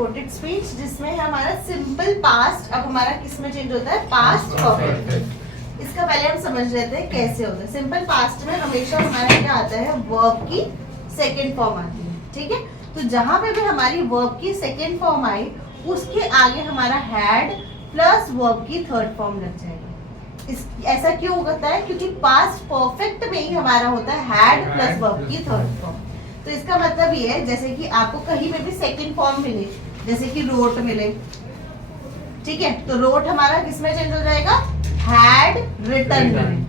Reported speech जिसमें हमारा simple past अब हमारा किस में चेंज होता है, पास्ट परफेक्ट। इसका पहले हम समझ लेते हैं कैसे होता है। सिंपल पास्ट में हमेशा हमारा क्या आता है, वर्ब की सेकंड फॉर्म आती है, ठीक है। तो जहां पे भी हमारी वर्ब की सेकंड फॉर्म आई उसके आगे हमारा हैड प्लस वर्ब की थर्ड फॉर्म लग जाएगा। ऐसा क्यों होता है, क्योंकि पास्ट परफेक्ट में ही हमारा होता है हैड प्लस वर्ब की थर्ड फॉर्म। तो इसका मतलब ये है जैसे कि आपको कहीं पे भी सेकंड फॉर्म मिले, जैसे कि रोट मिले, ठीक है, तो रोट हमारा किस में चेंज हो जाएगा, हैड रिटन।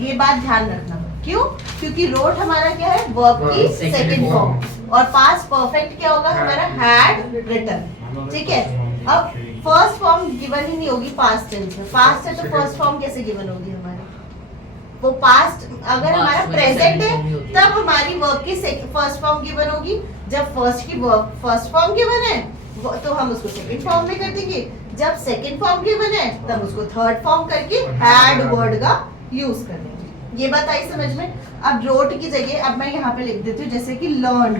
ये बात ध्यान रखना, क्यों, क्योंकि रोट हमारा क्या है, वर्ब की सेकंड फॉर्म, और पास्ट परफेक्ट क्या होगा हमारा, हैड रिटन, ठीक है। अब फर्स्ट फॉर्म गिवन ही नहीं होगी पास्ट टेंस में, पास्ट है तो फर्स्ट फॉर्म कैसे गिवन होगी हमारी, वो पास्ट अगर हमारा प्रेजेंट है तब हमारी वर्ब की फर्स्ट फॉर्म गिवन होगी। जब फर्स्ट की वर्ब फर्स्ट फॉर्म गिवन है तो हम उसको सेकंड फॉर्म में कर देंगे, जब सेकंड फॉर्म गिवन है तब उसको थर्ड फॉर्म करके हैड वर्ड का यूज कर देंगे। ये बात आई समझ में। अब रोट की जगह अब मैं यहाँ पे लिख देती हूँ जैसे कि लर्न,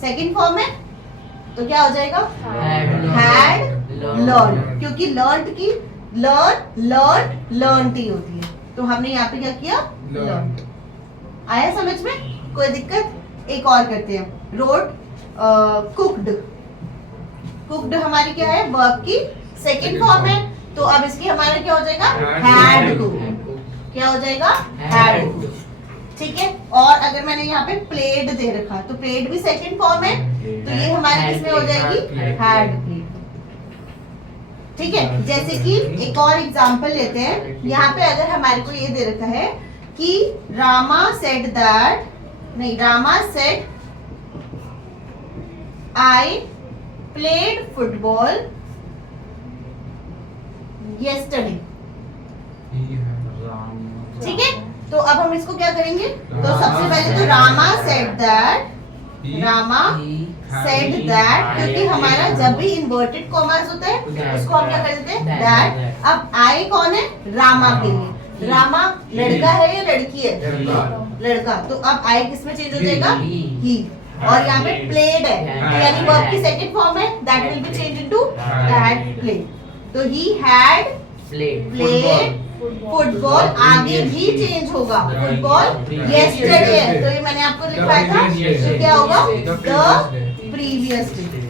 सेकंड फॉर्म है तो क्या हो जाएगा, हैड लर्न, क्योंकि लर्न की लर्न ही होती है, तो हमने यहाँ पे क्या किया, लर्न। आया समझ में, कोई दिक्कत। एक और करते हैं, रोट कुक्ड हमारी क्या है, वर्ब की सेकंड फॉर्म है, तो अब इसकी हमारा क्या हो जाएगा, हैड कुक्ड, क्या हो जाएगा, हैड कुक्ड, ठीक है। और अगर मैंने यहाँ पे प्लेड दे रखा तो प्लेड भी सेकंड फॉर्म है, तो ये हमारी किसमें हो जाएगी, हैड प्लेड, ठीक है। जैसे कि एक और एग्जांपल लेते हैं, यहाँ पे अगर हमारे को ये दे रखा है कि Rama said I played football yesterday, ठीक है। तो अब हम इसको क्या करेंगे, तो सबसे पहले तो रामा सेड दैट, क्योंकि हमारा जब भी इन्वर्टेड कॉमास होता है उसको हम क्या कर देते हैं, दैट। अब आई कौन है, रामा के लिए, रामा लड़का है या लड़की है, लड़का, तो अब आई किस में चेंज हो जाएगा, ही, और यहाँ पे प्लेड है तो यानी वर्ब की सेकंड फॉर्म है, that will be change into had played, तो ही हैड प्लेड फुटबॉल, आगे भी चेंज होगा, फुटबॉल येस्टरडे है तो ये मैंने आपको लिखवाया था, तो क्या होगा, द प्रीवियस डे।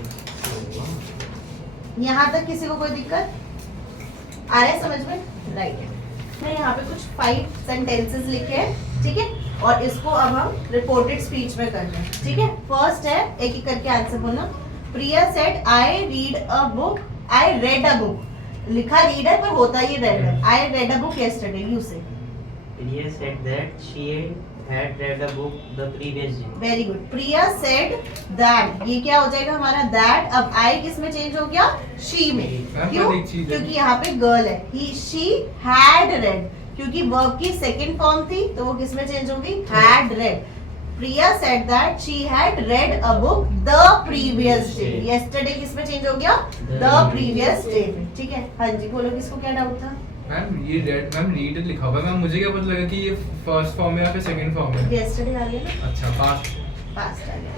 यहाँ तक किसी को कोई दिक्कत आ रहा है समझ में, राइट। मैं यहाँ पे कुछ 5 सेंटेंसेस लिखे हैं, ठीक है, और इसको अब हम रिपोर्टेड स्पीच में कर रहे हैं, ठीक है। फर्स्ट है, एक एक करके आंसर बोलना। Priya said I read a book, लिखा रीड है पर होता ये रेड है, I read a book yesterday, you say. Priya said that she had read a book the previous day. Very good, Priya said that, ये क्या हो जाएगा हमारा दैट, अब आई किस में चेंज हो गया, शी में, क्यों, क्योंकि यहाँ पे गर्ल है, ही शी हैड रेड, क्योंकि वर्ब की सेकंड फॉर्म थी तो वो किस में चेंज होगी, had read. Priya said that she had read a book the previous day, yesterday किस में चेंज हो गया, the previous day में, ठीक है। हाँ जी बोलो, किसको क्या डाउट था। मैम ये रीड लिखा हुआ है मैम, मुझे क्या पता लगा कि ये फर्स्ट फॉर्म है या फिर सेकंड फॉर्म है, yesterday आ गया ना, अच्छा पास्ट आ गया,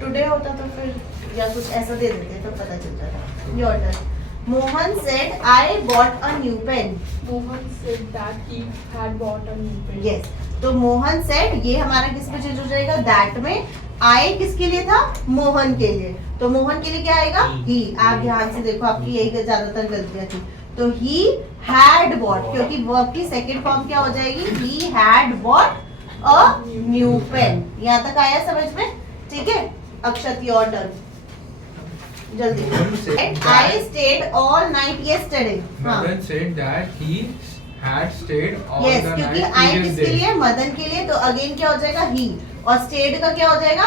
टुडे होता तो फिर या कुछ ऐसा दे देते तो पता चल जाता। Your turn. Mohan said I bought a new pen. Mohan said that he had bought a new pen. Yes. तो मोहन सेड, ये हमारा किस में चेंज हो जाएगा, दैट में। आई किसके लिए था, मोहन के लिए, तो मोहन के लिए क्या आएगा, ही। आप ध्यान से देखो, आपकी यही ज्यादातर गलतियां थी। तो ही हैड बॉट, क्योंकि वर्ब की सेकंड फॉर्म क्या हो जाएगी, he had bought a new pen. यहाँ तक आया समझ में, ठीक है। अक्षत योर टर्न, जल्दी। I stayed all night yesterday. Madan said that he had stayed all yes, the क्योंकि night आई previous किसके day. लिए, मदन के लिए, तो अगेन क्या हो जाएगा, ही, और स्टेड का क्या हो जाएगा,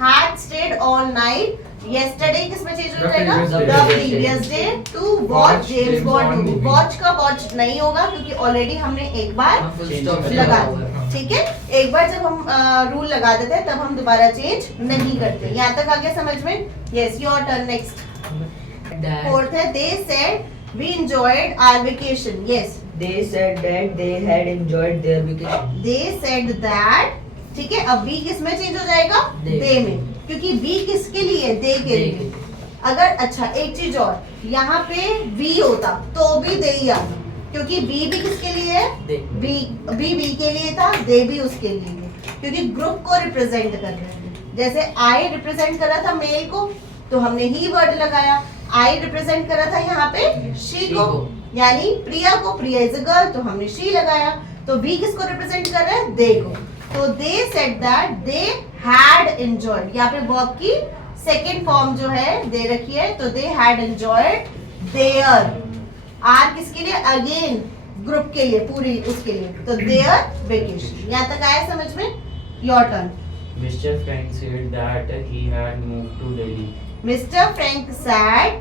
had stayed all night yesterday किस में चेंज हो जाएगा, the previous day to watch James Bond movie। Watch का वॉच नहीं होगा क्योंकि ऑलरेडी हमने एक बार लगा दिया, ठीक है। एक बार जब हम रूल लगा देते हैं तब हम दोबारा चेंज नहीं करते। यहाँ तक आ गया समझ में, yes. Your turn next. Fourth है, they said we enjoyed our vacation. Yes. They said that they had enjoyed their vacation. They said that, ठीक है। अब we किस में चेंज हो जाएगा, they में, क्योंकि we किसके लिए, they के लिए, अगर अच्छा एक चीज और, यहाँ पे वी होता तो भी दे ही आता, क्योंकि वी भी किसके लिए है, बी के लिए था, दे भी उसके लिए है, क्योंकि ग्रुप को रिप्रेजेंट कर रहे हैं। जैसे आई रिप्रेजेंट कर रहा था मेल को, तो हमने ही वर्ड लगाया। आई रिप्रेजेंट कर रहा था यहाँ पे शी को, यानी प्रिया को, प्रिया इज अ गर्ल, तो हमने शी लगाया। तो वी किसको रिप्रेजेंट कर रहा है, दे को। तो they said that they had enjoyed, यहाँ पे वर्ब की सेकेंड फॉर्म जो है दे रखी है, तो दे हैड एंजॉयड देयर। आर किसके लिए, अगेन ग्रुप के लिए, पूरी उसके लिए, तो देयर वेकेशन। यहाँ तक आया समझ में? Your turn. Mr. Frank said that he had moved to Delhi. Mister Frank sad,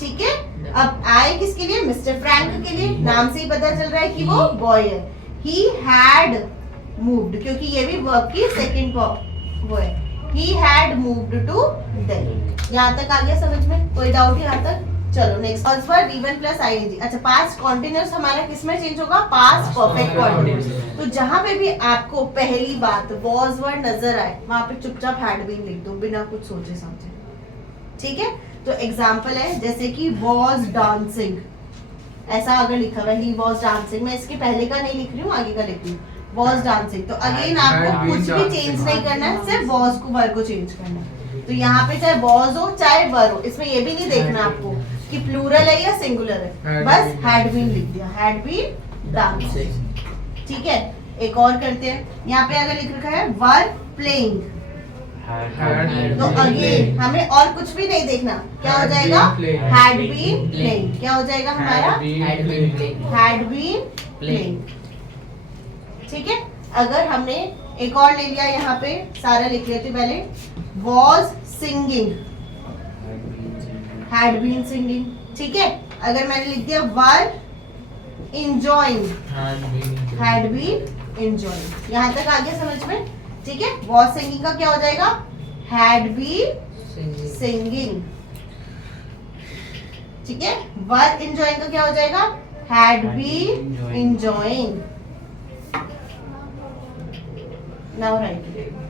ठीक है। अब आए किसके लिए, मिस्टर फ्रैंक के लिए, नाम से ही पता चल रहा है कि वो बॉय है। ही हैड मूव्ड, क्योंकि ये भी वर्ब की सेकंड वो है। He had moved to Delhi. यहाँ तक आ गया समझ में? कोई डाउट यहाँ तक? चलो next, verb V1 plus ing। अच्छा, पास्ट कॉन्टिन्यूअस हमारा किसमें चेंज होगा, पास्ट परफेक्ट कॉन्टिन्यूअस। तो जहां पे भी आपको पहली बात वॉज वर्ड नजर आए, वहां पे चुपचाप हैड बीन लिख दो, बिना कुछ सोचे समझे, ठीक है। तो एग्जाम्पल है जैसे कि वॉज डांसिंग, ऐसा अगर लिखा हुआ है ही वॉज डांसिंग, मैं इसके पहले का नहीं लिख रही हूँ, आगे का लिख रही हूँ, वॉज डांसिंग। तो अगेन आपको कुछ भी चेंज नहीं करना है, सिर्फ वॉज को वर्ब को चेंज करना है। तो यहाँ पे चाहे वॉज हो चाहे वर हो, इसमें ये भी नहीं देखना आपको कि प्लूरल है या सिंगुलर है, बस हैड बीन लिख दिया, हैड बीन डांसिंग, ठीक है। एक और करते हैं, यहाँ पे अगर लिख रखा है वर प्लेइंग, तो अगेन हमें और कुछ भी नहीं देखना, क्या हो जाएगा, हैड बीन प्लेइंग। क्या हो जाएगा हमारा, हैड बीन प्लेइंग, ठीक है। अगर हमने एक और ले लिया, यहाँ पे सारा लिख लेते पहले, was singing, had been singing, ठीक है। अगर मैंने लिख दिया were enjoying, had been enjoying. यहाँ तक आ गया समझ में, ठीक है। वॉज सिंगिंग का क्या हो जाएगा, हैड बीन सिंगिंग, ठीक है। वर इंजॉइंग का क्या हो जाएगा, had been enjoying. Now right